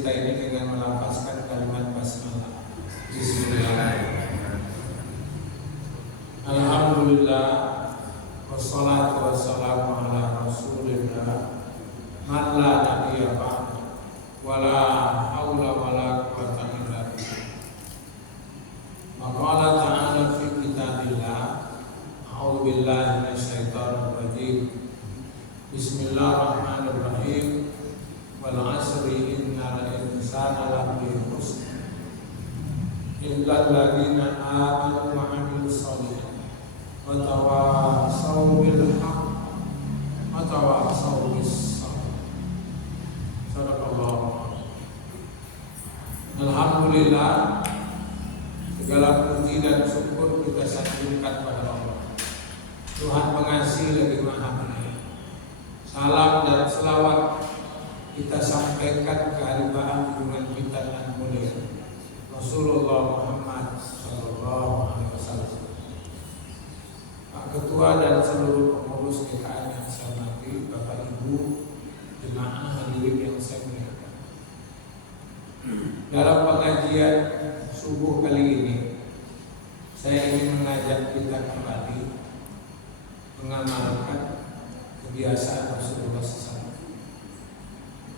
kita ini dengan melafazkan kalimat basmalah. Bismillahirrahmanirrahim. Alhamdulillah wassalatu wassalamu ala rasulillah man la nabiyya ba'da wala haula wala quwwata illa billah. Maqala ta'ala fi kitabillah. A'udzu billahi minasyaitonir rajim. Bismillahirrahmanirrahim. Wal 'asri innal insana lafi khusr illal ladzina amanu wa 'amilus shalihat wa tawassaw bil haqq wa tawassaw bis sabr. Sadaqallahu. Alhamdulillah, segala puji dan syukur kita sanjungkan pada Allah, Tuhan pengasih lagi Maha Penyayang. Salam dan selawat kita sampaikan ke hambaan junjungan kita dan mulia Rasulullah Muhammad sallallahu alaihi wasallam. Pak Ketua dan seluruh pengurus GKI yang saya hormati, Bapak Ibu jemaah hadirin yang saya muliakan. Dalam pengajian subuh kali ini, saya ingin mengajak kita kembali mengamalkan kebiasaan Rasulullah SAW.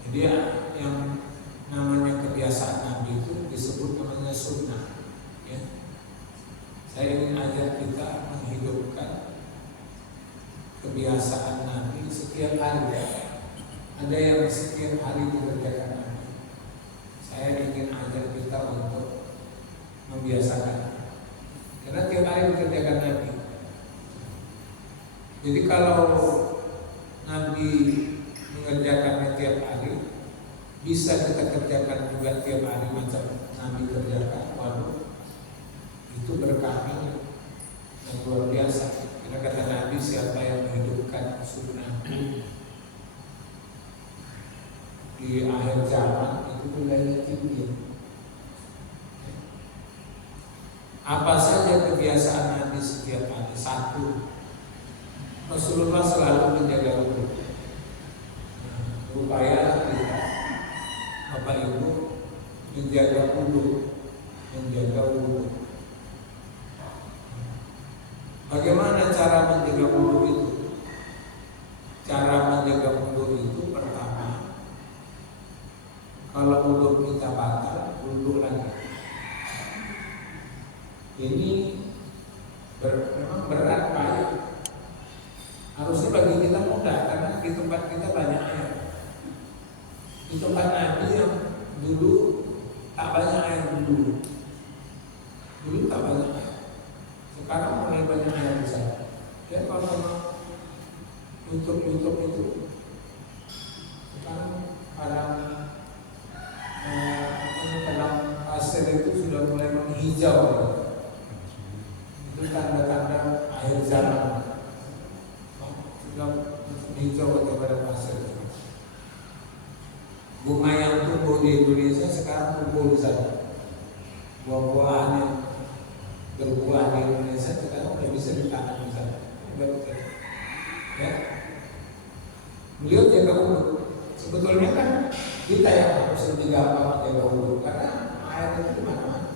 Jadi yang namanya kebiasaan Nabi itu disebut namanya sunnah. Ya. Saya ingin ajak kita menghidupkan kebiasaan Nabi setiap hari. Ada yang setiap hari dikerjakan Nabi. Saya ingin ajak kita untuk membiasakan, karena tiap hari dikerjakan Nabi. Jadi kalau Nabi mengerjakannya tiap hari, bisa kita kerjakan juga tiap hari macam Nabi kerjakan. Waduh, itu berkahnya yang luar biasa. Karena kata Nabi, siapa yang menghidupkan sunnah di akhir zaman itu wilayah tinggi. Apa saja kebiasaan Nabi setiap hari? Satu, Rasulullah selalu menjaga wudu. Berupaya kita, Bapak Ibu, menjaga wudu. Bagaimana cara menjaga wudu itu? Cara menjaga wudu itu pertama, kalau wudu kita batal, wudu lagi. Ini memang berat, payah. Harusnya bagi kita mudah, karena di tempat kita banyak air. Di tempat Nabi yang dulu tak banyak air dulu tak banyak air. Sekarang mulai banyak air di sana. Ya, kalau memang YouTube itu sekarang dalam pasir itu sudah mulai menghijau. Itu tanda-tanda akhir zaman. Sudah hijau kepada pasir. Bunga yang tumbuh di Indonesia sekarang tumbuh di sana. Buah-buahan yang berbuah di Indonesia sekarang sudah bisa ditanam di sana. Ya. Beliau jaga wudu. Sebetulnya kan kita yang harus lebih gampang jaga wudu, karena air itu di mana-mana.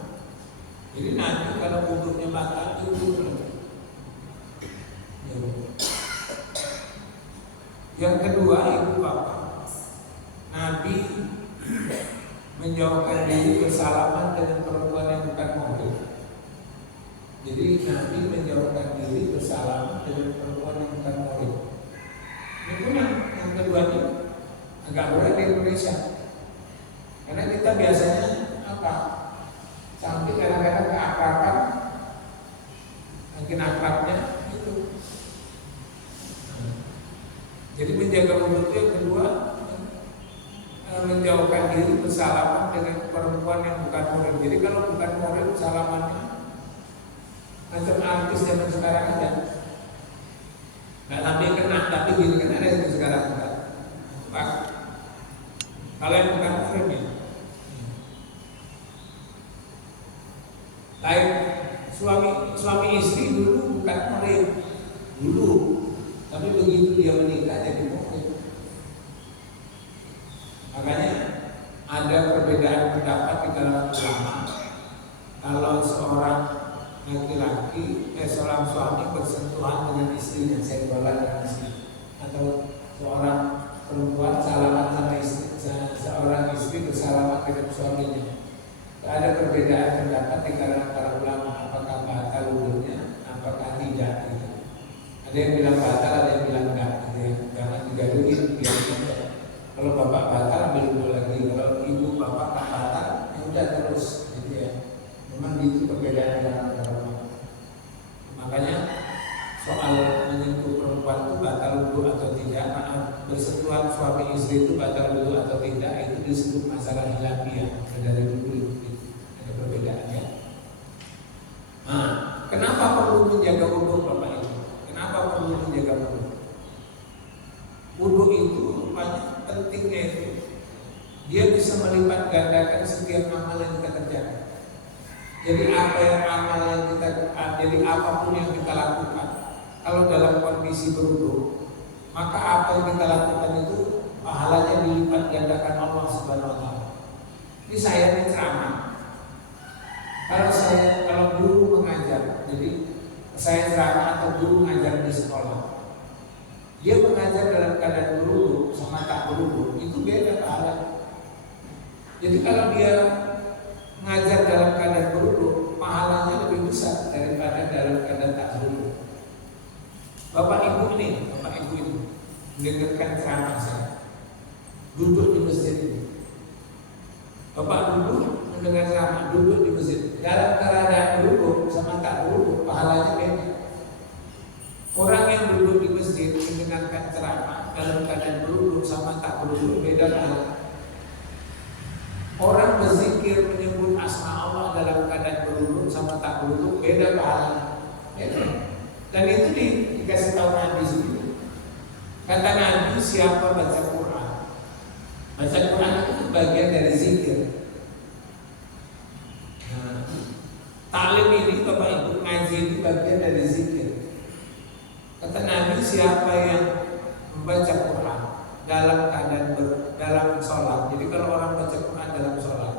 Jadi nanti kalau wudunya batal, wudu. Yang kedua, Ibu Bapak, Nabi menjauhkan diri bersalaman dengan perempuan yang bukan muhrim. Jadi Nabi menjauhkan diri bersalaman dengan perempuan yang bukan muhrim. Ini pun yang kedua ini agak berat di Indonesia, karena kita biasanya apa? Sampai kadang-kadang keakraban, makin akrabnya itu. Jadi menjaga wudu yang kedua, menjauhkan diri bersalaman dengan perempuan yang bukan muhrim. Jadi kalau bukan muhrim, salamannya macam artis zaman sekarang aja. Nggak sampai kena, tapi gini kan ada itu sekarang kan. Pak, kalau yang bukan muhrim ya. Lain suami istri dulu bukan muhrim dulu. Tapi begitu dia menikah jadi muhrim. Makanya ada istrinya, senggolan dengan istri, atau seorang perempuan salaman sama istri, seorang istri bersalaman dengan suaminya. Ada perbedaan pendapat di kalangan para ulama, apakah batal wudhunya, apakah tidak gitu. Ada yang bilang batal, ada yang bilang enggak gitu ya. Jangan digaduhin biarnya. Kalau bapak batal ambil wudhu lagi, kalau ibu bapak tak batal ya udah terus gitu ya. Memang itu perbedaan di kalangan para ulama. Makanya soal menyentuh perempuan itu batal wudhu atau tidak, bersentuhan suami istri itu batal wudhu atau tidak, itu disebut masalah hilafiyah dari dulu. Ada perbedaannya. Nah, kenapa perlu menjaga wudhu Bapak Ibu? Kenapa perlu menjaga wudhu? Wudhu itu rupanya pentingnya itu dia bisa melipat gandakan setiap amal yang kita kerjakan. Jadi apa yang amal yang kita, jadi apapun yang kita lakukan, kalau dalam kondisi berwudhu, maka apa yang kita lakukan itu pahalanya dilipat gandakan Allah Subhanahu Wa Taala. Ini saya ini ceramah. Kalau guru mengajar, jadi saya ceramah atau guru mengajar di sekolah, dia mengajar dalam keadaan berwudhu sama tak berwudhu itu beda pahala. Jadi kalau dia mengajar dalam keadaan berwudhu, pahalanya lebih besar daripada dalam keadaan tak berwudhu. Bapak Ibu ini mendengarkan ceramah saya, duduk di masjid ini. Bapak duduk mendengar ceramah, duduk di masjid. Dalam keadaan berwudhu sama tak berwudhu, pahalanya beda. Orang yang duduk di masjid mendengarkan ceramah dalam keadaan berwudhu sama tak berwudhu beda pahala. Orang berzikir menyebut asma Allah dalam keadaan berwudhu sama tak berwudhu beda pahala. Dan itu dikasih tahu Nabi sendiri. Kata Nabi, siapa baca Quran? Baca Quran itu bagian dari zikir. Nah, taklim ini Bapak Ibu, ngaji ini bagian dari zikir. Kata Nabi, siapa yang membaca Quran dalam keadaan dalam sholat. Jadi kalau orang baca Quran dalam sholat,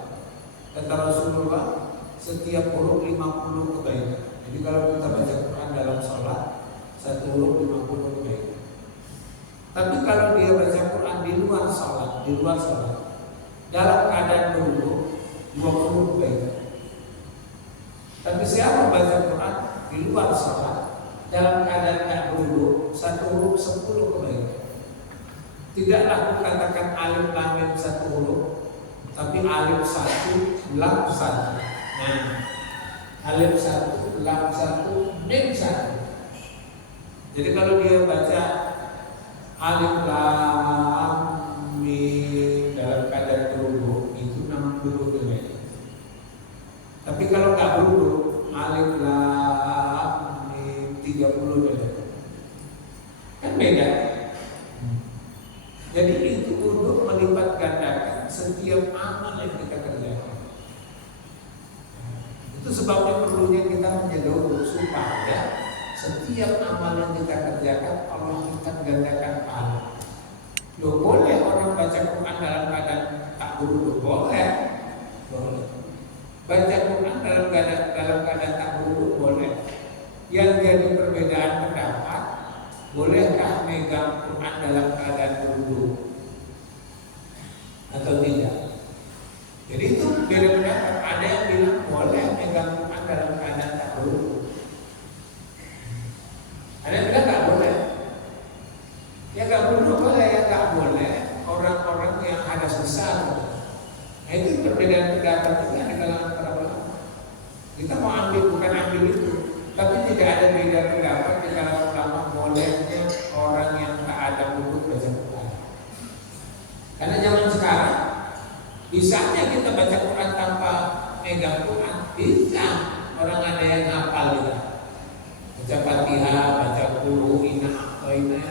kata Rasulullah, setiap huruf 50 kebaikan. Jadi kalau kita baca Quran dalam sholat, satu huruf 50 kebaikan. Tapi kalau dia baca Quran di luar sholat, dalam keadaan berwudhu 20 kebaikan. Tapi siapa baca Quran di luar sholat, dalam keadaan tak berwudhu, satu huruf 10 kebaikan. Tidaklah aku katakan alif lam mim satu huruf, tapi alif satu lam satu. Nah, alif satu lam satu mim satu. Jadi kalau dia baca alif lam mim dalam keadaan berwudhu itu 60 kebaikan. Tapi kalau tak berwudhu, alif lam mim 30 kebaikan. Kan beda. Jadi itu untuk melipat gandakan setiap amal yang kita kerjakan. Itu sebabnya perlunya kita menjaga wudhu supaya setiap amal yang kita kerjakan Allah lipat gandakan pahala. Loh, boleh orang baca Quran dalam keadaan tak berwudhu? Boleh. Baca Quran dalam keadaan tak berwudhu boleh. Yang jadi perbedaan pendapat, bolehkah megang Quran dalam keadaan berwudhu atau tidak? Jadi itu beda pendapat. Ada yang bilang boleh megang Quran dalam keadaan tak berwudhu. Ada yang bilang tak boleh. Ya tak berwudhu boleh, ya tak boleh. Orang-orang yang hadas besar. Nah itu perbedaan pendapat juga di kalangan para ulama. Kita mau ambil, bukan ambil itu, tapi tidak ada beda pendapat di kalangan ulama bolehnya orang yang tak ada wudhu baca Quran. Karena zaman sekarang bisanya kita baca Quran tanpa megang Quran, bisa. Orang ada yang hafal gitu, baca Fatihah, baca Qul Inna A'tayna,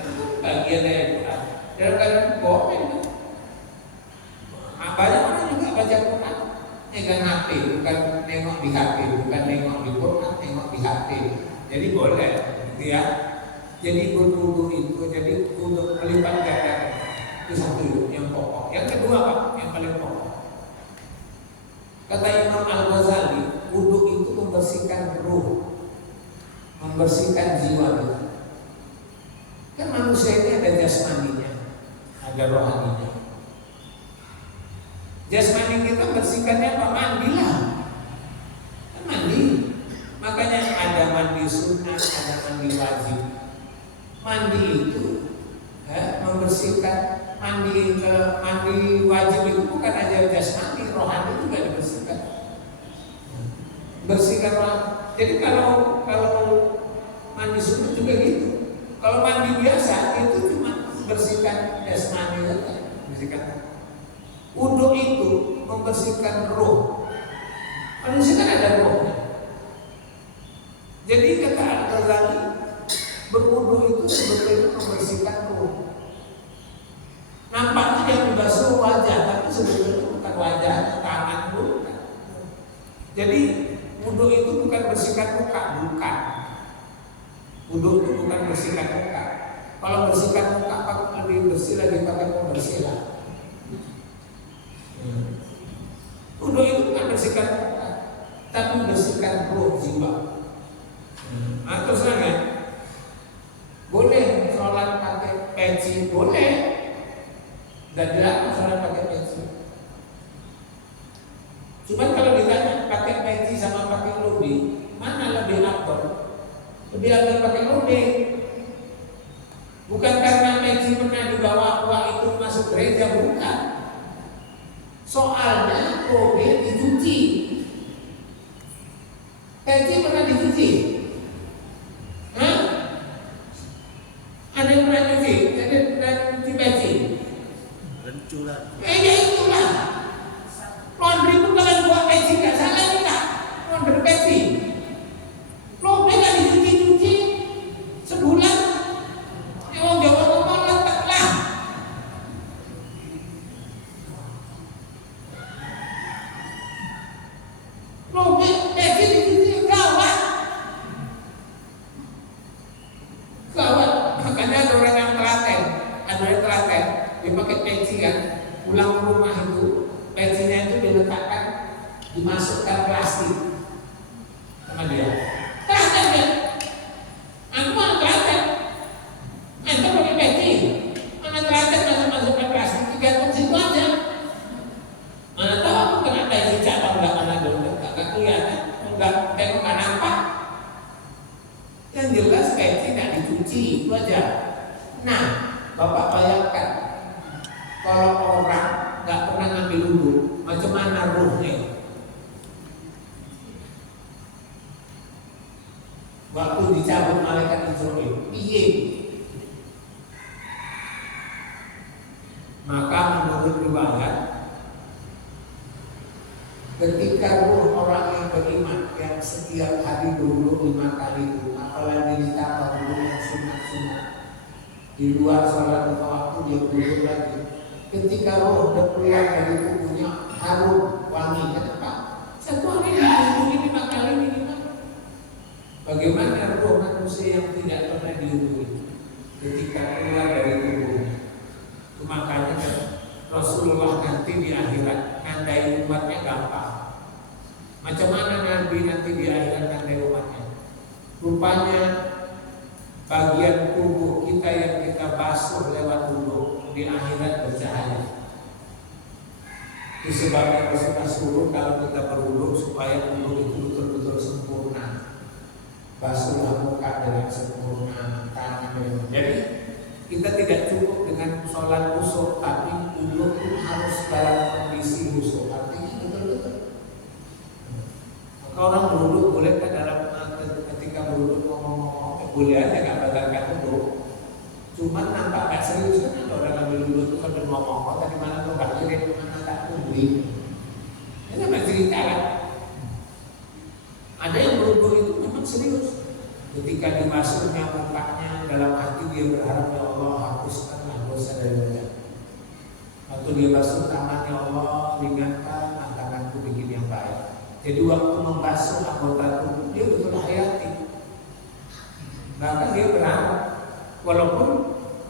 bagian dari Quran. Dalam keadaan boleh. Banyak orang juga baca Quran megang HP, bukan nengok di HP, bukan nengok di Quran, nengok di HP. Jadi boleh, gitu ya. Jadi berwudhu itu, jadi untuk melipat gandakan itu satu yang pokok. Yang kedua Pak, yang paling pokok. Kata Imam Al-Ghazali, wudhu itu membersihkan ruh, membersihkan jiwa kita. Kan manusia ini ada jasmaninya, ada rohaninya. Jasmani kita bersihkannya apa? Mandilah. Kan mandi. Makanya ada mandi sunat, ada mandi wajib. Mandi itu membersihkan. Mandi wajib itu bukan aja jasmani, rohani juga dibersihkan. Bersihkan rohani. Jadi kalau mandi sunat juga gitu. Kalau mandi biasa itu cuma bersihkan jasmani saja, bersihkan. Wudu itu membersihkan roh. Manusia kan ada rohnya. Jadi kata Al-Ghazali, berwudu itu sebetulnya membersihkan roh. Nampaknya yang dibasuh wajah, tapi sebetulnya bukan wajah, tangan bukan. Jadi wudu itu bukan bersihkan muka, bukan. Wudu itu bukan bersihkan muka. Kalau bersihkan muka, lebih bersih lagi pakai pembersih lah. Wudu itu bukan bersihkan muka, tapi bersihkan roh jiwa. Terus lagi, boleh sholat pakai peci, boleh. Dan dilarang sholat pakai peci. Cuman kalau ditanya pakai peci sama pakai lodi, mana lebih afdal? Lebih afdal pakai lodi. Bukan karena peci pernah dibawa itu masuk gereja, bukan. Soalnya lodi dicuci. Peci pernah dicuci? Hah? Ada yang pernah cuci? Ada yang pernah cuci peci? Renculan. Ya itulah. Laundry pun kalian buat peci nggak salah tidak? Laundry peci. Lo nggak dicuci-cuci sebulan. Ya orang Jawa ngomong letaklah. Lo peci dicuci gawat. Gawat. Makanya ada orang yang telaten. Ada yang telaten. Dia pakai peci kan. Pulang ke rumah itu. Pecinya itu diletakkan, dimasukkan plastik sama dia. Telaten dia. Aku mana telaten? Anda pakai peci. Mana telaten masukkan plastik digantung situ aja. Mana tahu aku kena peci cabang enggak mana dulu, enggak kelihatan, enggak tengok enggak nampak. Yang jelas peci enggak dicuci itu aja. Nah, Bapak bayangkan kalau orang nggak pernah ngambil wudu, macam mana ruhnya? Waktu dicabut malaikat Israil, piye? Maka menurut riwayat, ketika ruh orang yang beriman yang setiap hari berwudu 5 kali itu, apalagi ditambah wudu yang sunat-sunat, di luar sholat atau waktu dia berwudu lagi. Ketika roh sudah keluar dari tubuhnya harum wangi, kenapa? Satu hari diwudui 5 kali minimal. Bagaimana roh manusia yang tidak pernah diwudui ketika keluar dari tubuhnya? Makanya Rasulullah nanti di akhirat nandai umatnya gampang. Macam mana Nabi nanti di akhirat nandai umatnya? Rupanya bagian tubuh kita yang kita basuh lewat wudu di akhirat bercahaya. Itu sebabnya Rasulullah suruh kalau kita berwudu supaya wudu itu betul-betul sempurna. Basuhlah muka dengan sempurna, tangan dengan. Jadi kita tidak cukup dengan sholat khusyuk, tapi wudu itu harus dalam kondisi khusyuk. Artinya betul-betul. Maka orang berwudu boleh kan dalam ketika berwudu ngomong-ngomong, boleh aja nggak batalkan wudu. Cuman nampak gak serius kan ada orang ambil wudu itu sambil ngomong, tadi mana tuh gak kirim, mana tak kubri. Ini apa cerita kan? Ada yang berwudu itu memang serius. Ketika dimasuhnya mukanya dalam hati dia berharap, ya Allah hapuskanlah dosa dari wajah. Waktu dia basuh tangannya, Allah ringankan tanganku bikin yang baik. Jadi waktu membasuh anggota tubuh dia betul hayati. Bahkan dia berharap, walaupun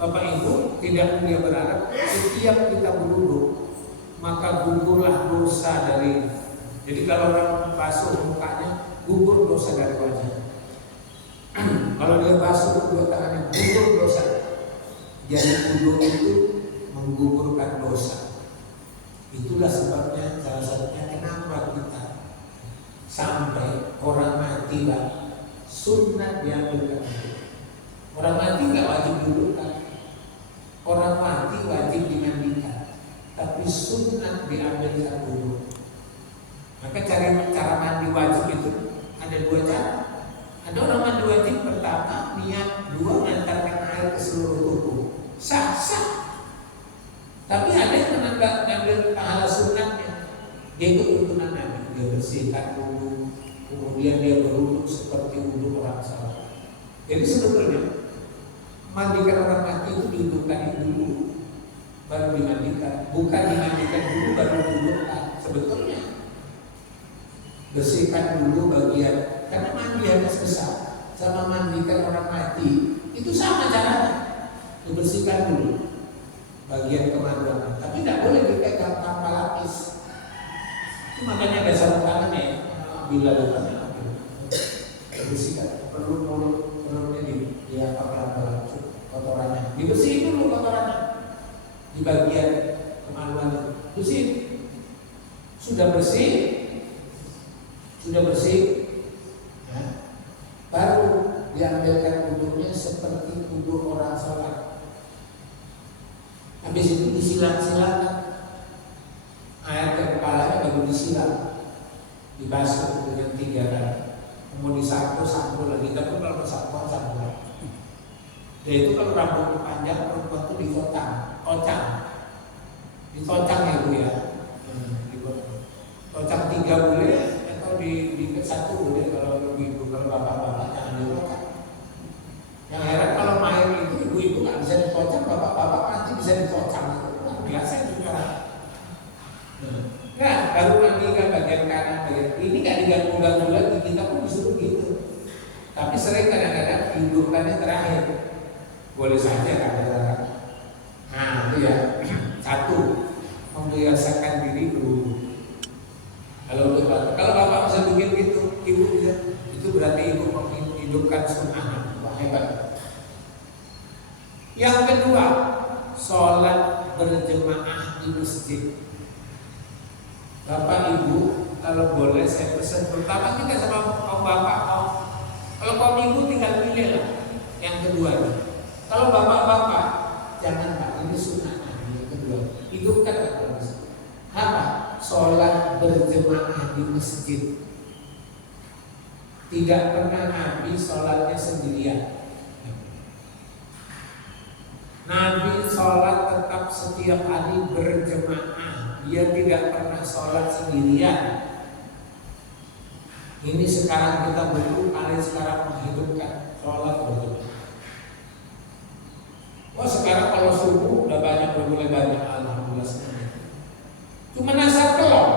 Bapak Ibu tidak dia berharap setiap kita berwudu maka gugurlah dosa dari. Jadi kalau orang basuh mukanya, gugur dosa dari wajah. Kalau dia basuh kedua tangannya, gugur dosa. Jadi wudu itu menggugurkan dosa. Itulah sebabnya salah satunya kenapa kita sampai orang mati lah sunat diambilkan wudu. Orang mati nggak wajib dulu kan? Orang mati wajib dimandikan, tapi sunat diambilkan wudu. Maka cara mandi wajib itu ada dua cara. Ada orang mandi wajib pertama niat, dua mengantarkan air ke seluruh tubuh, sah. Tapi ada yang mengambil pahala sunatnya, dia itu tuntunan Nabi, dia bersihkan wudu, kemudian dia berwudu seperti wudu orang salat. Jadi sebetulnya mandikan orang mati itu dihitungkan dulu, baru dimandikan, bukan dimandikan dulu baru diwudukan. Sebetulnya bersihkan dulu bagian, karena mandi hanya sebesar sama mandikan orang mati itu sama caranya. Dibersihkan dulu bagian kemaluan, tapi tidak boleh dipegang tanpa lapis. Itu makanya ada sarung tangan ya, bila lupa bersihkan perutnya dia pakai kotorannya, dibersihin dulu kotorannya di bagian kemaluan, bersihin. Sudah bersih ya, baru diambilkan wudunya seperti wudu orang sholat. Habis itu disilang-silakan air ke kepalanya, baru disilang, dibasuh dengan 3 kali, kemudian disapu lagi. Tapi kalau sapu lagi. Dan itu kalau rambut panjang perempuan itu dikocang itu ya. Kocang 3 boleh atau di 1 boleh kalau ibu, kalau bapak-bapak jangan dikocang. Yang heran kalau main itu ibu-ibu nggak bisa dikocang, bapak-bapak nanti bisa dikocang. Biasa itu cara. Nah, baru mandikan bagian kanan, bagian ini nggak diganggu-ganggu lagi, kita pun disuruh gitu. Tapi sering kadang-kadang hidupkannya terakhir. Boleh saja kadang-kadang. Nah, itu ya. 1, membiasakan diri berwudu. Kalau bapak bisa bikin gitu, ibu bisa. Itu berarti ibu menghidupkan sunnah. Wah, hebat. Yang kedua, sholat berjemaah di masjid. Bapak ibu, kalau boleh saya pesan, pertama kita sama kaum bapak, kalau kaum ibu tinggal pilih lah. Yang kedua, kalau bapak-bapak jangan pak, ini sunnah. Yang kedua, hidupkan apa? Sholat berjemaah di masjid. Tidak pernah Nabi sholatnya sendirian. Nabi sholat tetap setiap hari berjemaah. Dia tidak pernah sholat sendirian. Ini sekarang kita butuh kali sekarang menghidupkan sholat berjemaah. Wah, sekarang kalau subuh udah mulai banyak, alhamdulillah. Cuma asar kelom.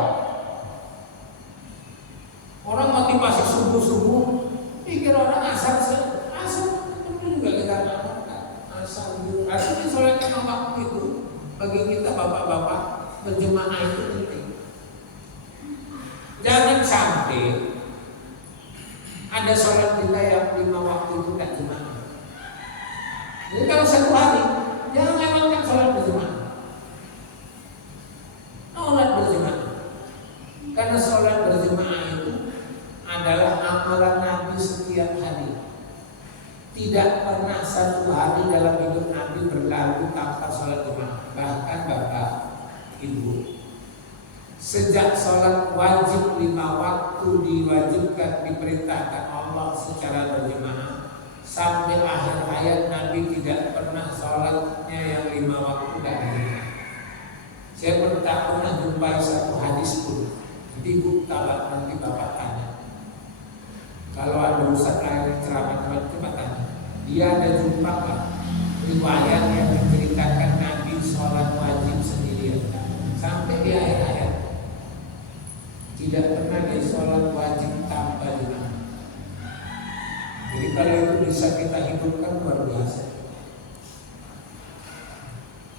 Orang mati masa subuh pikir orang asar itu juga kita lakukan. Asar itu artinya sholatnya waktu itu bagi kita bapak-bapak berjemaah itu penting. Jangan sampai ada sholat kita yang 5 waktu itu tidak jemaah. Jadi kalau 1 hari jangan lewatkan sholat berjemaah. Sholat berjemaah, karena sholat berjemaah itu adalah amalan Nabi setiap hari. Tidak pernah 1 hari dalam hidup Nabi berlalu tanpa sholat jemaah. Bahkan bapak, ibu, sejak sholat wajib 5 waktu diwajibkan, diperintahkan Allah secara berjemaah, sampai akhir hayat Nabi tidak pernah sholatnya yang 5 waktu dari. Saya tak pernah jumpai 1 hadis pun. Jadi ibu kalau nanti bapak tanya, kalau ada ustaz lain ceramah coba tanya, dia ada jumpa nggak riwayat yang menceritakan Nabi sholat wajib sendirian sampai di akhir hayat? Tidak pernah dia sholat wajib tanpa jemaah. Jadi kalau itu bisa kita hidupkan luar biasa.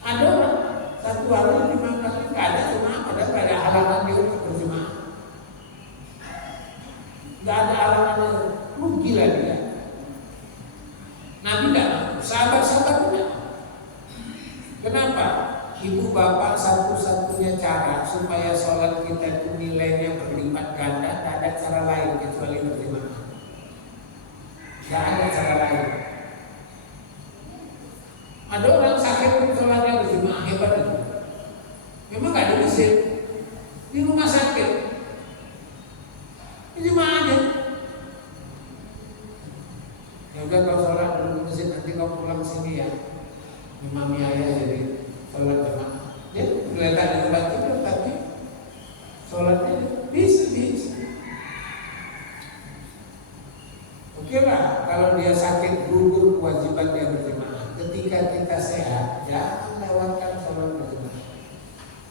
Ada orang 1 hari 5 kali nggak ada jemaah, padahal nggak ada halangan dia untuk berjemaah. Nggak ada halangan, rugi lah dia. Nabi tidak, sahabat-sahabat tidak. Kenapa? Ibu bapak satu-satunya cara supaya sholat kita itu nilainya berlipat ganda, tidak ada cara lain kecuali berjamaah. Tidak ada cara lain. Ada orang sakit pun sholatnya berjamaah, hebat itu. Memang gak ada masjid di rumah sakit, berjamaah aja. Ya udah kalau sholat dulu di masjid, nanti kau pulang sini ya. Memang ayah jadi sholat jamaah. Ya, letak di tempat tidur tapi sholatnya bisa. Oke lah, kalau dia sakit gugur kewajiban dia berjamaah. Ketika kita sehat, jangan lewatkan sholat berjamaah.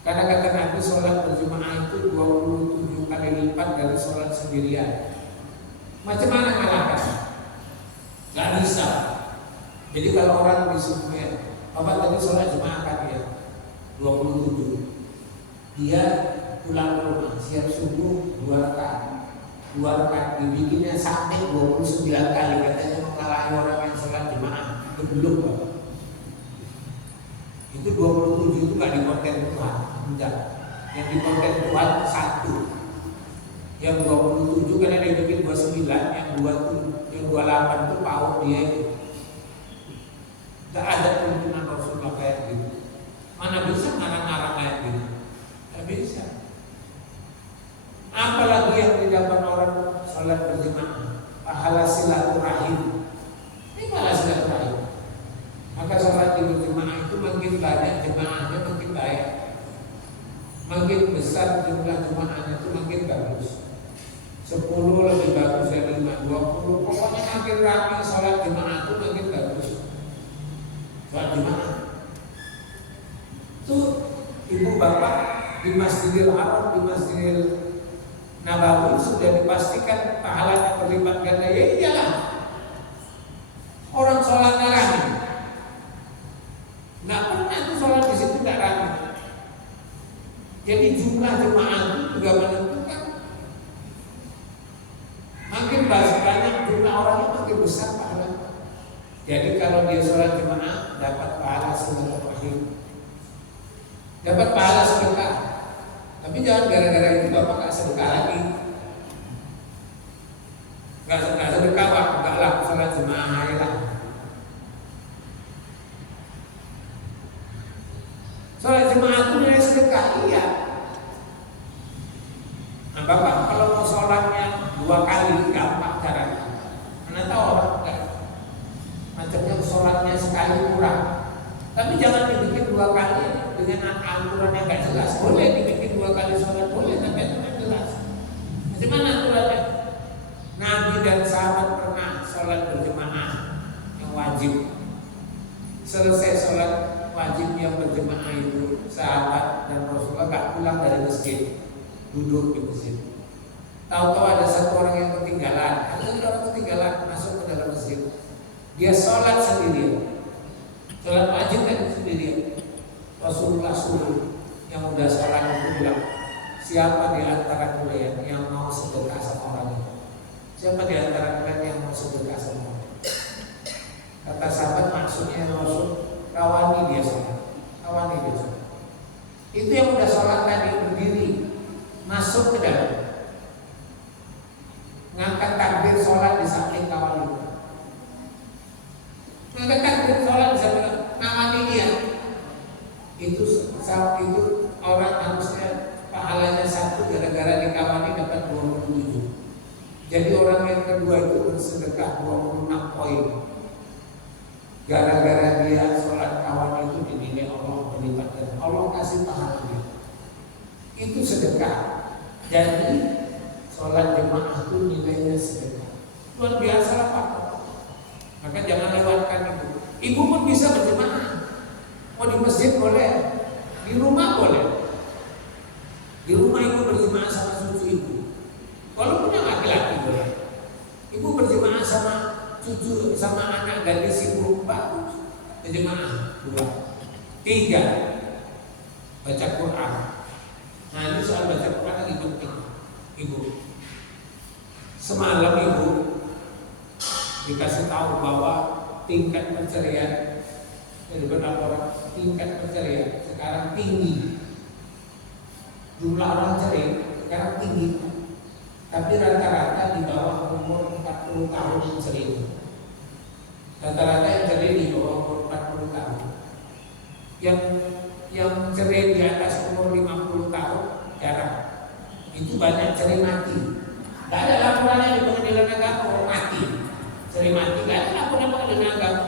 Karena kata Nabi sholat berjamaah itu 27 kali lipat dari sholat sendirian. Macam mana ngalahkan? Gak bisa. Jadi kalau orang disuruhnya, Bapak tadi sholat jemaah kan ya 27. Dia pulang ke rumah siap subuh 2 rakaat dibikinnya sampai 29 kali, katanya mengalahi orang yang sholat jemaah. Itu belum Bapak. Itu 27 itu gak dikonten Tuhan, enggak. Yang dikonten Tuhan 1. Yang 27 karena dia bikin 29, yang 28 itu paut dia itu. Tidak ada tuntunan Rasulullah kayak gitu. Mana bisa ngarang-ngarang kayak gitu? Tidak bisa. Apalagi yang didapat orang sholat berjamaah, pahala silaturahim. Ini pahala silaturahim. Maka sholat di berjamaah itu makin banyak jemaahnya makin baik, makin besar jumlah jemaahnya itu makin bagus. 10 lebih bagus dari 5, 20. Pokoknya makin ramai sholat jemaah itu makin bagus. Sholat jemaah itu ibu bapak di Masjidil Haram, di Masjidil Nabawi sudah dipastikan pahalanya berlipat ganda. Ya iyalah, orang sholatnya ramai. Nggak pernah itu sholat di situ tidak ramai. Jadi jumlah jemaah itu juga menentukan. Makin banyak jumlah orangnya makin besar pahala. Jadi kalau dia sholat jemaah dapat pahala silaturahim, dapat pahala sedekah. Tapi jangan gara-gara itu bapak nggak sedekah lagi, nggak sedekah pak, nggak lah sholat jemaah aja lah. Sholat jemaah itu nilai sedekah, iya. Nah bapak kalau mau sholatnya 2 kali gampang caranya. Karena tahu orang enggak. Macamnya sholatnya sekali kurang. Tapi jangan dibikin 2 kali dengan aturan yang nggak jelas. Boleh dibikin 2 kali sholat, boleh, tapi aturan jelas. Bagaimana aturannya? Nabi dan sahabat pernah sholat berjemaah yang wajib. Selesai sholat wajib yang berjemaah itu, sahabat dan Rasulullah gak pulang dari masjid, duduk di masjid. Tahu-tahu ada satu orang yang ketinggalan, masuk ke dalam masjid. Dia sholat sendirian, sholat wajib kan sendirian. Rasulullah suruh yang udah sholat itu bilang, siapa di antara kalian yang mau sedekah sama orang itu? Siapa di antara kalian yang mau sedekah sama orang? Kata sahabat, maksudnya Rasul, rawani dia sholat. Itu yang udah sholat tadi berdiri, masuk ke dalam, ngangkat takbir sholat di samping kawan itu. Ngangkat takbir sholat di samping ngawani dia. Itu orang harusnya pahalanya 1 gara-gara dikawani dapat 27. Jadi orang yang kedua itu bersedekah 26 poin. Gara-gara dia sholat kawan itu dinilai Allah berlipat ganda. Allah kasih pahala dia. Itu sedekah. Jadi sholat jemaah itu nilainya sedekah. Luar biasa lah Pak. Maka jangan lewatkan itu. Ibu pun bisa berjemaah. Mau di masjid boleh, di rumah boleh. Di rumah ibu berjemaah sama cucu ibu. Kalau punya laki-laki boleh. Ibu berjemaah sama cucu, sama anak gadis ibu, bagus. Berjemaah 2, 3 baca Quran. Nah ini soal baca Quran lagi penting. Ibu, semalam ibu dikasih tahu bahwa tingkat perceraian Jadi berlaporan tingkat perceraian sekarang tinggi, jumlah orang cerai sekarang tinggi, tapi rata-rata di bawah umur 40 tahun yang cerai. Rata-rata yang cerai di bawah umur 40 tahun. Yang cerai di atas umur 50 tahun jarang. Itu banyak cerai mati. Tidak ada laporannya di pengadilan agama orang mati, cerai mati. Tidak ada laporan di pengadilan agama.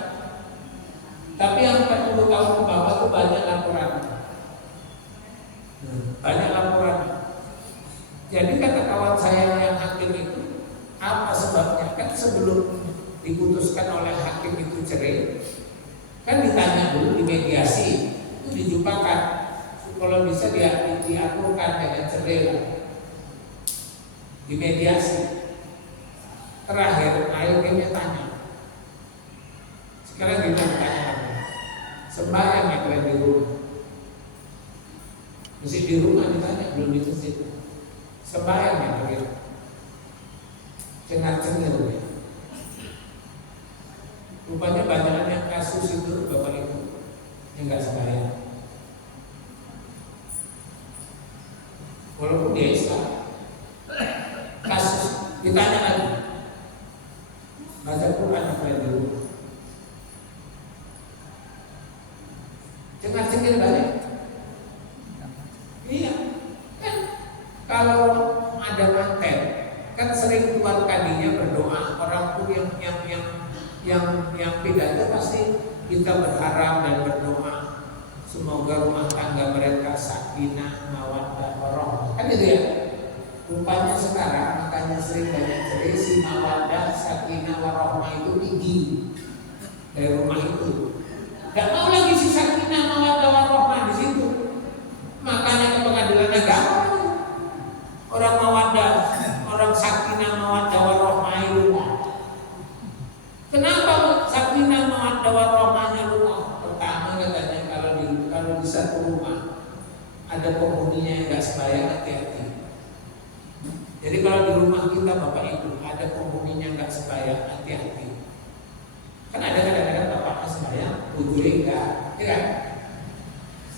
Tapi yang 40 tahun ke bawah itu banyak laporan. Banyak laporan. Jadi kata kawan saya yang hakim itu, apa sebabnya? Kan sebelum diputuskan oleh hakim itu cerai, kan ditanya dulu di mediasi, itu dijumpakan. Kalau bisa dia diaturkan dengan cerai lah. Di mediasi. Terakhir, akhirnya tanya. Sekarang kita tanya. Sembahyang ya kalian di rumah. Mesti di rumah ditanya, belum di masjid. Sembahyang ya kalian. Cengar-cengir ya. Rupanya banyak yang kasus itu Bapak Ibu yang nggak sembahyang. Walaupun dia Islam. Kasus ditanya lagi. Baca Quran ya kalian di rumah. Cengar-cengir balik. Iya, kan kalau ada manten, kan sering tuan kadinya berdoa. Orang pun yang pidato pasti kita berharap dan berdoa semoga rumah tangga mereka sakinah, mawaddah, warahmah. Kan gitu ya. Rupanya sekarang makanya sering banyak cerai, si mawaddah, sakinah, warahmah itu tinggi dari rumah itu. Gak mau lagi si sakinah mawaddah warahmah di situ. Makanya ke pengadilan agama. Orang mawaddah, orang sakinah mawaddah warahmah itu. Kenapa sakinah mawaddah warahmahnya lupa? Pertama katanya kalau di satu rumah ada penghuninya yang gak sembahyang, hati-hati. Jadi kalau di rumah kita Bapak Ibu ada penghuninya yang gak sembahyang, hati-hati. Kan ada kadang-kadang bapaknya sembahyang, bujurnya enggak, ya kan?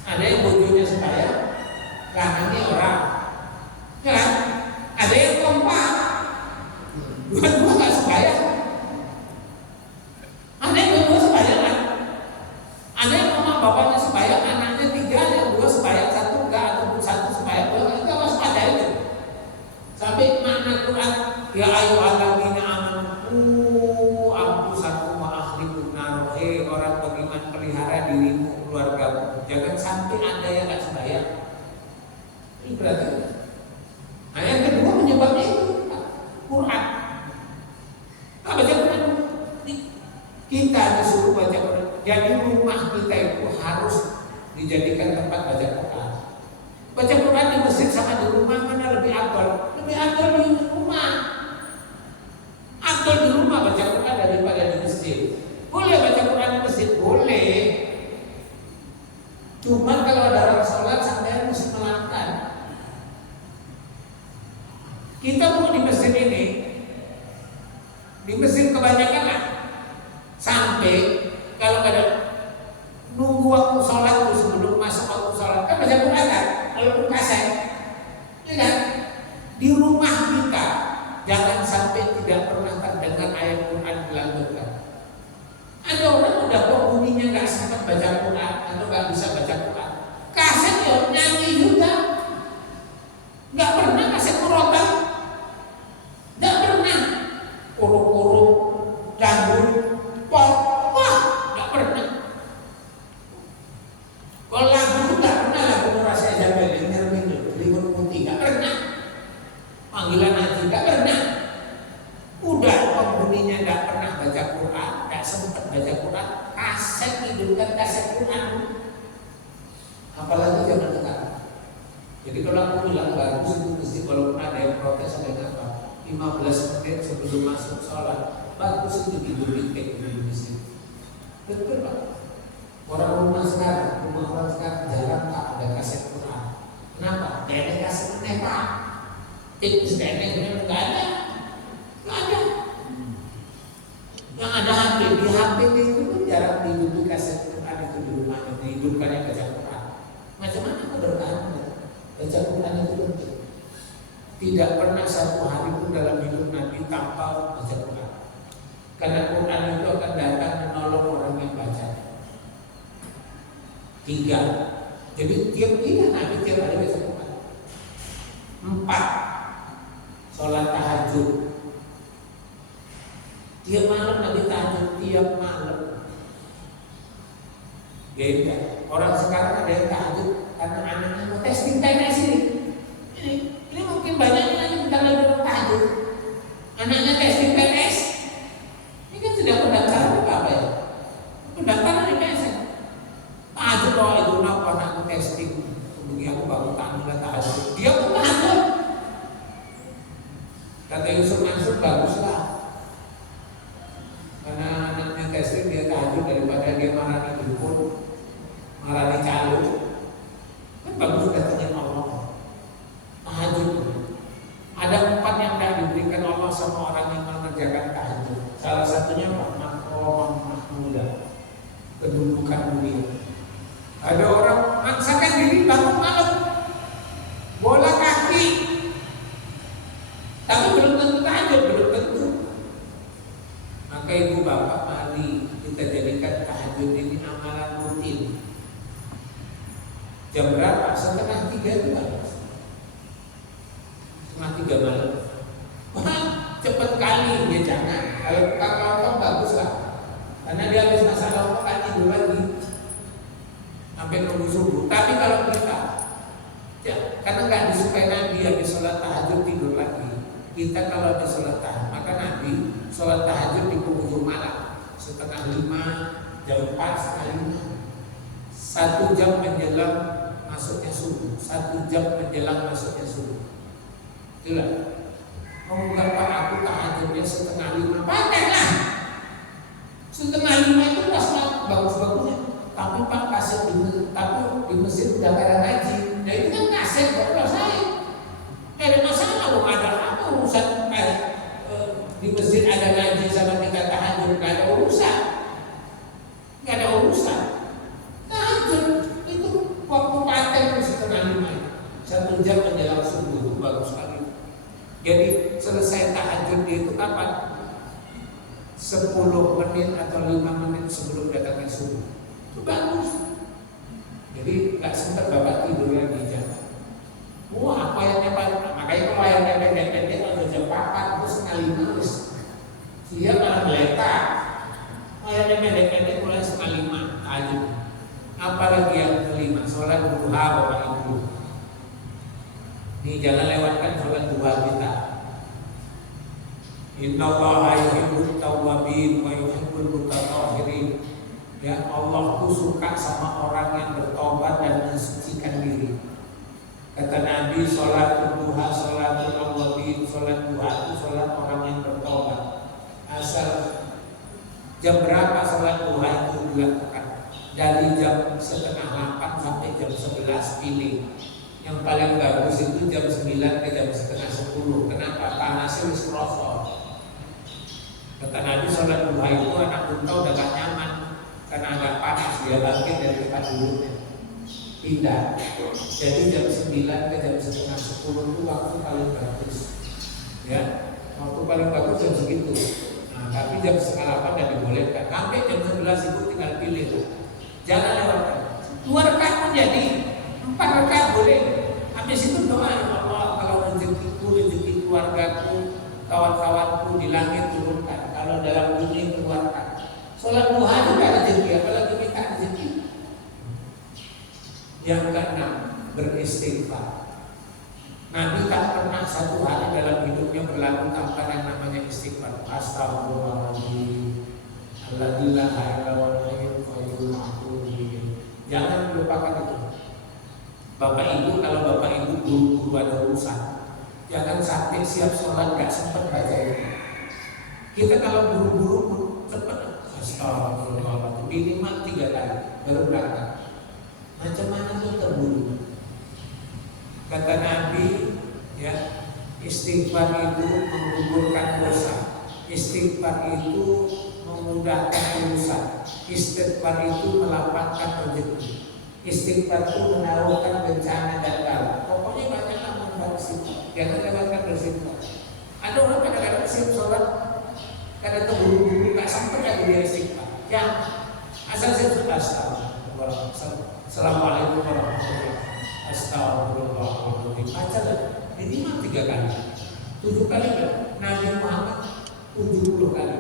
Ada yang bujurnya sembahyang, kanannya orang, ya kan? Ada yang kompak, dua-dua enggak sembahyang. Ada yang dua sembahyang kan? Ada yang mama bapaknya sembahyang, anaknya tiga, yang dua sembahyang, satu enggak, ataupun satu sembahyang, dua enggak, itu harus ada itu. Sampai makna Quran, ya ayyuhalladzina amanu anfusakum wa ahlikum nar. Orang beriman, pelihara dirimu, keluargamu. Jangan sampai ada yang enggak sembahyang. Ini berarti. Nah yang kedua penyebabnya itu Quran. Nah, baca Quran. Kita disuruh baca Quran. Jadi rumah kita itu harus dijadikan tempat baca Quran. Baca Quran di masjid sama di rumah mana lebih afdal? Lebih afdal di rumah. Afdal di rumah baca Quran daripada di masjid. Boleh baca Quran di masjid, boleh. Cuma kalau ada orang sholat sampai mesti melakukan. Kita mau di masjid ini, di masjid kebanyakan lah. Sampai kalau ada nunggu waktu sholat dulu sebelum masuk waktu sholat kan baca Quran kan, walaupun kasih, ya kan? Di rumah kita jangan sampai tidak pernah terdengar ayat Quran dilantunkan. Ada orang udah penghuninya nggak sempat baca Quran atau nggak bisa baca Quran, kaset ya nyanyi juga, nggak pernah kaset murotal, nggak pernah uruk-uruk, dangdut, pop, wah nggak pernah. Kalau lagu itu nggak pernah lagu Nurasya Jabel, Limun Putih nggak pernah, panggilan haji nggak pernah. Udah penghuninya nggak pernah baca Quran, nggak sempat baca Quran, kaset hidupkan kaset Quran. Apalagi zaman sekarang. Jadi kalau aku bilang bagus itu mesti walaupun ada yang protes ada yang apa, 15 menit sebelum masuk sholat, bagus itu dibidik di masjid. Betul Pak. Orang rumah sekarang, rumah orang sekarang jarang Pak ada kaset Quran. Kenapa? Tidak ada kaset aneh Pak. Tips aneh nggak ada. Nggak ada. Yang ada HP, di HP itu pun jarang dibidik kaset Quran itu. Baca Quran itu penting. Tidak pernah satu hari pun dalam hidup Nabi tanpa baca Quran. Karena Quran itu akan datang menolong orang yang baca. 3. Jadi tiap Nabi tiap hari baca Quran. 4. Sholat tahajud. Tiap malam Nabi tahajud, tiap malam. Beda. Orang sekarang ada yang tahajud karena anaknya mau testing PNS ini. Ini mungkin banyaknya yang bukan lagi orang tahajud. Anaknya testing PNS. Ini kan sudah pendaftaran apa ya? Pendaftaran di PNS. Tahajud kalau ibu nak anakku testing. Kemudian aku bangun tangan tahajud. Dia pun tahajud. Kata Yusuf Mansur baguslah. Karena anaknya testing dia tahajud daripada dia marah di dukun, marah di calo. Kan bagus datangnya Allah. Tahajud. Ada 4 yang tidak diberikan Allah sama orang yang mengerjakan tahajud. Salah satunya maqam mahmudah, kedudukan mulia. Ada orang maksakan diri bangun malam, bola kaki, tapi belum tentu tahajud, belum tentu. Maka ibu bapak mari kita jadikan tahajud ini amalan rutin. Jam berapa? 2:30 itu harus. 2:30 malam. Wah, cepat kali dia jangan. Kalau kakak bagus lah. Karena dia habis masalah kan tidur lagi sampai nunggu subuh. Tapi kalau kita ya, karena nggak disukai Nabi habis sholat tahajud tidur lagi. Kita kalau habis sholat tahajud, maka Nabi sholat tahajud di penghujung malam 4:30, jam 4, 4:30. 1 jam menjelang masuknya subuh, 1 jam menjelang masuknya subuh. Itulah. Mau berapa aku tahajudnya 4:30? Pakailah 4:30 itu pas bagus-bagusnya. Tapi Pak kaset di masjid udah pada ngaji. Nah itu kan kaset kok selesai. Gak ada masalah, belum ada apa urusan di masjid ada ngaji sama kita tahajud, gak ada urusan. Gak ada urusan. Tahajud itu waktu paten 4:30, 1 jam menjelang subuh itu bagus sekali. Jadi selesai tahajud itu kapan? 10 menit atau 5 menit sebelum datangnya subuh. Itu bagus. Jadi nggak sempat bapak tidur lagi jangan. Wah apa yang dapat? Makanya kalau ayatnya pendek-pendek kalau jam 4 terus 4:30 dia malah meletak. Ayatnya pendek-pendek mulai 4:30 tahajud. Apalagi yang kelima, sholat duha bapak ibu. Ini jangan lewatkan sholat duha kita. Innallaha yuhibbut tawwabin wa yuhibbul mutatahhirin. Ya Allah tuh suka sama orang yang bertobat dan mensucikan diri. Kata Nabi, sholat duha, sholat awwabin, sholat duha itu sholat orang yang bertobat. Asal jam berapa sholat duha itu dilakukan? Dari jam 7:30 sampai jam 11 pilih. Yang paling bagus itu jam 9 ke jam 9:30. Kenapa? Panasnya wis krasa. Kata Nabi, sholat duha itu anak unta udah gak nyaman karena agak panas, dia bangkit dari tempat duduknya pindah. Jadi jam 9 ke jam 9:30 itu waktu paling bagus. Ya, waktu paling bagus jam segitu. Nah, tapi jam 7:30 tidak dibolehkan. Sampai jam 11 itu tinggal pilih. Jangan lewatkan. 2 rakaat pun jadi, 4 rakaat boleh. Habis itu doa, ya Allah, kalau rezekiku, rezeki keluargaku, kawan-kawanku di langit turunkan, kalau dalam bumi keluarkan. Sholat duha juga rezeki, apalagi minta rezeki. Yang keenam, beristighfar. Nabi tak pernah satu hari dalam hidupnya berlalu tanpa yang namanya istighfar. Astagfirullahaladzim, alladillah hailawal hayyul qayyum atubu. Jangan lupakan itu. Bapak ibu, kalau bapak ibu buru-buru ada urusan, jangan sampai siap sholat gak sempat baca itu. Kita kalau buru-buru cepat, astagfirullahaladzim, minimal 3 kali baru berangkat. Macam mana tuh terburu? Kata Nabi, ya, istighfar itu menggugurkan dosa, istighfar itu memudahkan urusan, istighfar itu melapangkan rezeki. Istighfar itu menawarkan bencana dan bala. Pokoknya banyaklah membuat istighfar. Jangan lewatkan beristighfar. Ada orang kadang-kadang siap sholat, kadang terburu-buru nggak sampai lagi dia istighfar. Jangan. Asal siap sholat. Assalamualaikum warahmatullahi wabarakatuh. Astagfirullahaladzim. Baca minimal 3 kali, 7 kali kan? Nabi Muhammad 70 kali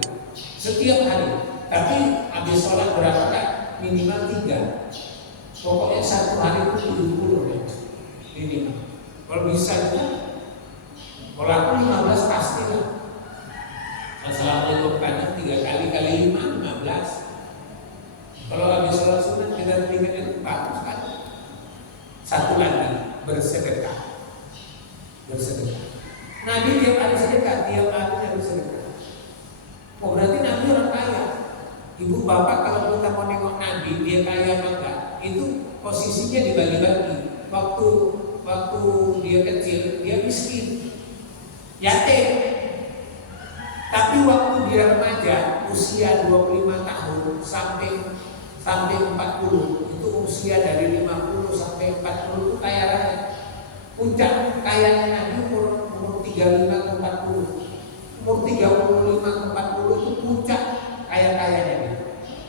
setiap hari. Tapi habis sholat berapa kan? Minimal 3. Pokoknya satu hari itu 70 ya, minimal. Kalau bisa juga, kalau aku 15 pasti lah. Assalamualaikum kadang 3 kali kali 5, 15. Kalau habis sholat sunat kita tinggal itu bagus kan? Satu lagi bersedekah. Nabi tiap hari sedekah, tiap hari bersedekah. Oh berarti Nabi orang kaya. Ibu bapak kalau kita mau nengok Nabi dia kaya apa enggak? Itu posisinya dibagi-bagi. Waktu dia kecil dia miskin, yatim. Tapi waktu dia remaja usia 25 tahun sampai 40 itu usia dari 50 sampai 40 itu kaya raya. Puncak kayanya Nabi umur 35 ke 40. Umur 35 ke 40 itu puncak kaya-kayanya dia.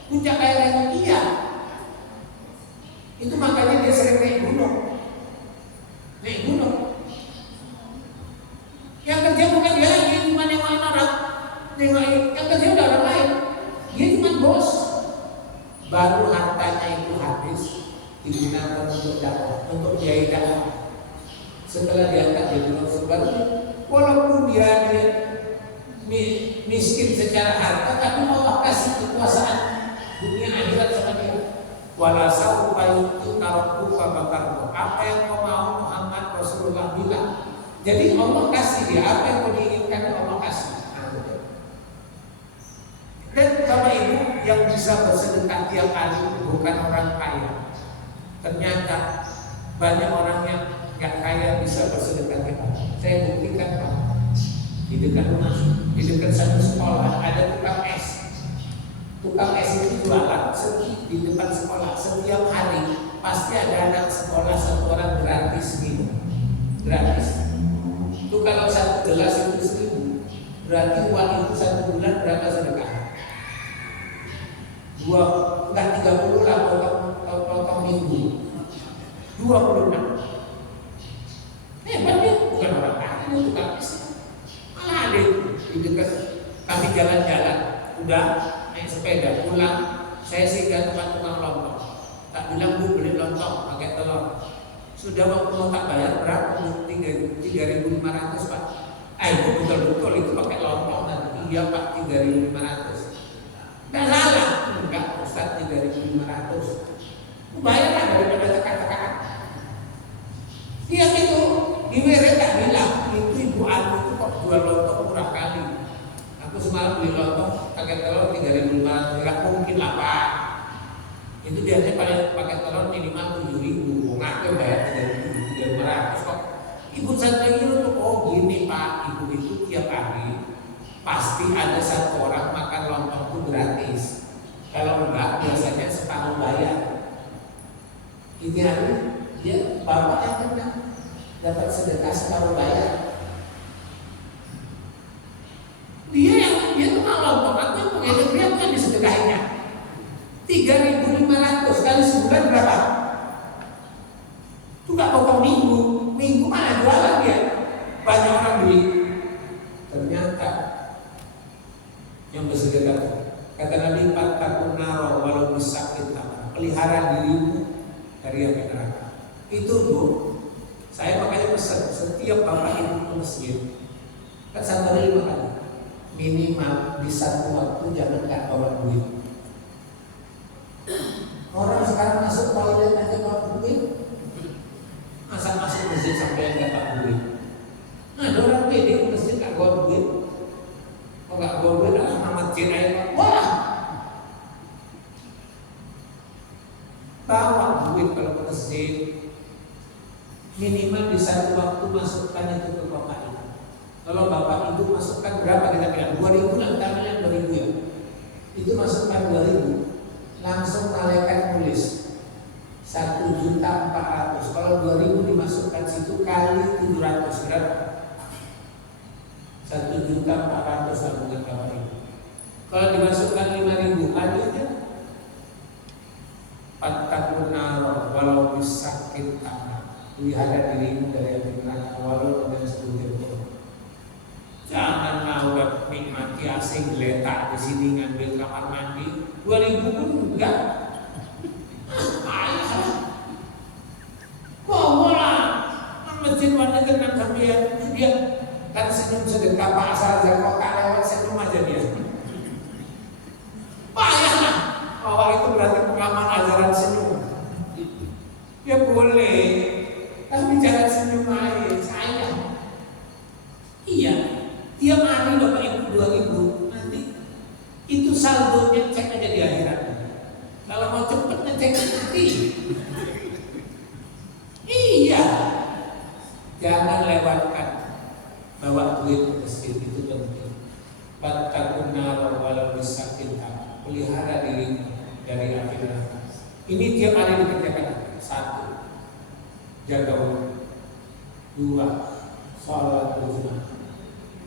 Puncak kayanya dia. Itu makanya dia sering naik gunung. Yang kerja bukan dia cuma nengokin orang. Yang kerja udah orang lain. Dia cuma bos. Baru hartanya itu habis digunakan untuk dakwah, untuk biaya dakwah. Setelah diangkat jadi rasul baru, walaupun dia miskin secara harta, tapi Allah kasih kekuasaan dunia akhirat sama dia. Walasau payutu karoku kabakarmu. Apa yang kau mau Muhammad Rasulullah bilang. Jadi Allah kasih dia apa yang kau diinginkan, Allah kasih. Dan Bapak Ibu yang bisa bersedekah tiap hari bukan orang kaya. Ternyata banyak orang yang nggak kaya bisa bersedekah tiap hari. Saya buktikan Pak. Di dekat rumah, di dekat satu sekolah ada tukang es. Tukang es itu jualan di depan sekolah setiap hari. Pasti ada anak sekolah 1 orang gratis minum. Gratis. Itu kalau 1 gelas itu 1.000. Berarti uang itu 1 bulan berapa sedekah? 30 lah potong minggu 26. Hebat dia, bukan orang kaya, itu tukang es. Malah ada di dekat kami jalan-jalan, udah naik sepeda pulang, saya singgah tempat tukang lontong. Tak bilang Bu beli lontong pakai telur. Sudah waktu mau tak bayar berapa? 3.500 Pak. Itu betul-betul itu pakai lontong nanti. Iya Pak 3.500. Nggak salah, enggak Ustaz 3.500. Bayarlah daripada tekan-tekan. Dia itu di WR tak bilang itu ibu anu itu kok jual lontong murah kali. Aku semalam beli lontong pakai telur 3.500. Enggak mungkin lah Pak. Itu biasanya pakai telur minimal 7.000. Ngaku bayar 3.500 kok. Ibu saya itu oh gini Pak, ibu itu tiap hari pasti ada 1 orang makan lontong itu gratis. Kalau enggak biasanya separuh bayar. Ini hari dia bapak yang kena dapat sedekah separuh bayar. Dia tuh mau lontong, aku yang punya dia bukan disedekahinya. 3.500 kali sebulan berapa? Itu nggak potong minggu mana jualan dia. Banyak orang beli. Ternyata yang bersedekah kata Nabi fattaqun nar walau bisaqin tamar. Pelihara dirimu dari api neraka. Itu Bu, saya makanya pesan setiap bapak ibu ke masjid kan satu hari 5 kali minimal di satu waktu jangan nggak bawa duit. Orang sekarang masuk toilet aja bawa duit, masa masuk masjid sampai nggak bawa duit. Nah, ada orang pede ke masjid nggak bawa duit. Kok nggak bawa duit lah sama masjid aja. Wah, bawa duit kalau ke masjid. Minimal di satu waktu masukkan itu ke bapak ibu. Kalau bapak ibu masukkan berapa kita bilang 2.000 lah, kita bilang 2.000 ya. Itu masukkan 2.000, langsung malaikat tulis 1 fattaqun nar walau bisakin tanah. Pelihara dirimu dari api neraka walau dengan sebutir pun. Jangan mau nikmati asing geletak di sini ngambil kamar mandi 2000 pun enggak. Kok lah masjid mana dengan sampean dia kan senyum sedekah Pak asal kok lewat senyum aja dia. Payah lah. Awal itu berarti pengaman ajaran senyum. Ya boleh, tapi jangan senyum aja. Sayang. Iya, tiap hari Bapak Ibu 2000 nanti itu saldonya cek aja di akhirat. Kalau mau cepet ngecek nanti. Iya, jangan lewatkan bawa duit ke masjid itu penting. Fattaqun nar walau bisakin tanah. Pelihara dirimu dari api neraka. Ini tiap hari dikerjakan. 1. Jaga wudu. 2. Salat berjamaah.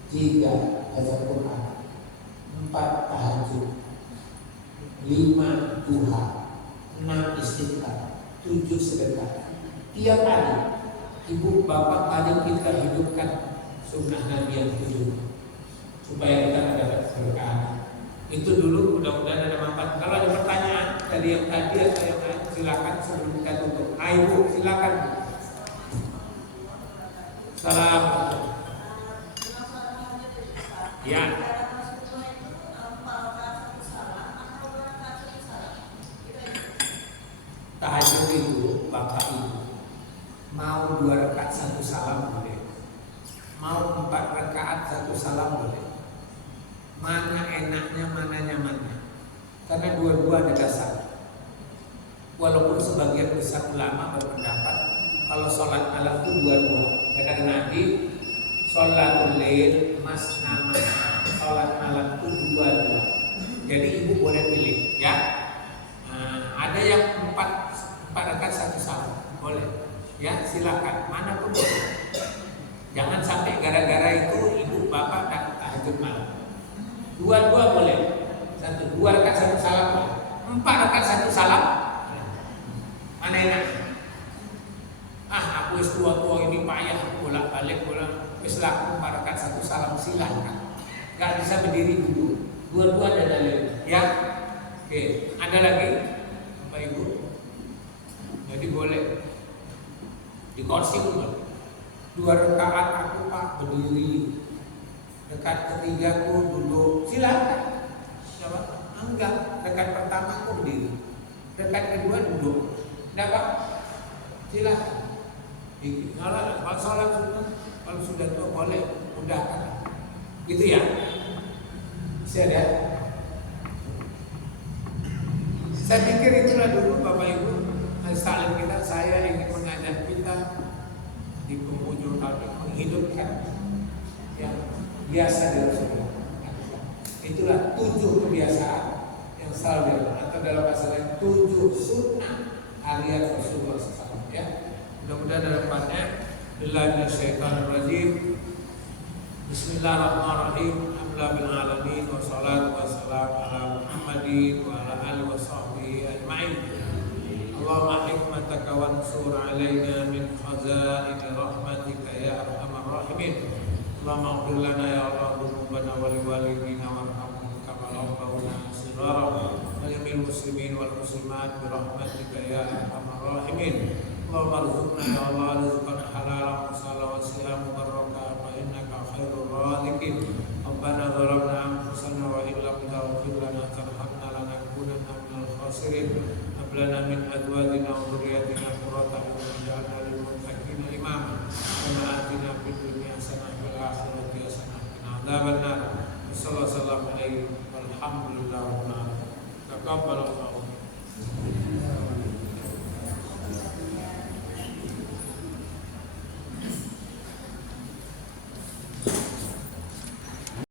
3. Baca Quran. 4. Tahajud. 5. Duha. 6. Istighfar. 7. Sedekah. Tiap hari ibu bapak tadi kita hidupkan sunnah Nabi yang 7 supaya kita mendapat berkah. Itu dulu, mudah-mudahan ada manfaat. Kalau ada pertanyaan dari yang tadi atau yang lain silakan sebelum kita tutup. Ibu silakan. Salam. Ya. Tahajud itu bapak ibu mau 2 rakaat 1 salam boleh, mau 4 rakaat 1 salam boleh. Mana enaknya, mana nyamannya, karena dua-dua ada dasar. Walaupun sebagian besar ulama berpendapat kalau sholat malam itu 2-2. Kata Nabi, sholatul lail masna masna, sholat malam itu 2-2. Jadi ibu boleh pilih, ya. Ada yang 4 rakaat 1 salam boleh. Ya silakan, mana pun boleh. Jangan sampai gara-gara itu ibu bapak tak tahajud malam. 2-2 boleh. 2 rakaat 1 salam boleh. 4 rakaat 1 salam. Mana enak? Aku wis tua-tua ini payah bolak-balik wis laku 4 rakaat 1 salam silakan. Gak bisa berdiri dulu. 2-2 ada dalil. Ya. Oke, ada lagi Bapak Ibu? Jadi boleh. Di kursi pun 2 rakaat aku Pak berdiri, dekat ketigaku duduk, silakan. Siapa? Enggak, dekat pertama aku berdiri, dekat kedua duduk. Enggak Pak, silakan. Kalau sholat sunnah, kalau sudah tua boleh, mudahkan. Gitu ya. Saya ada. Saya pikir itulah dulu Bapak Ibu saling kita. Saya ingin mengajak kita di penghujung tahun menghidupkan yang biasa di Rasulullah. Itulah 7 kebiasaan yang selalu atau dalam bahasa lain 7 sunnah harian Rasulullah SAW. Ya, mudah-mudahan harapannya. Billahi minasyaitonir rajim. Bismillahirrahmanirrahim. Alhamdulillahil alamin wassalatu wassalamu ala Muhammadin wa ala alihi washabbihi ajmain. Allahumma hikmataka wansur alaina min khazain rahmatika ya arhamar rahimin. Allahumma ighfir lana ya Allah dzunubana wa liwalidina warhamhum kama rabbawna shighara wa lil muslimin wal muslimat bi rahmatika ya arhamar rahimin. Allahumma arzuqna ya Allah rizqan halalan wasi'an mubarakah wa innaka khairur raziqin. Rabbana zalamna anfusana wa illam taghfir lana tarhamna lanakunanna minal khasirin. Lana min azwajina wa dhurriyyatina qurrata a'yun waj'alna lil muttaqina imama. Rabbana atina fid dunya hasanah wa fil akhirati hasanah wa qina adzabannar. Sallallahu alaihi wa sallam. Walhamdulillahirabbil alamin. Taqabbalallahu.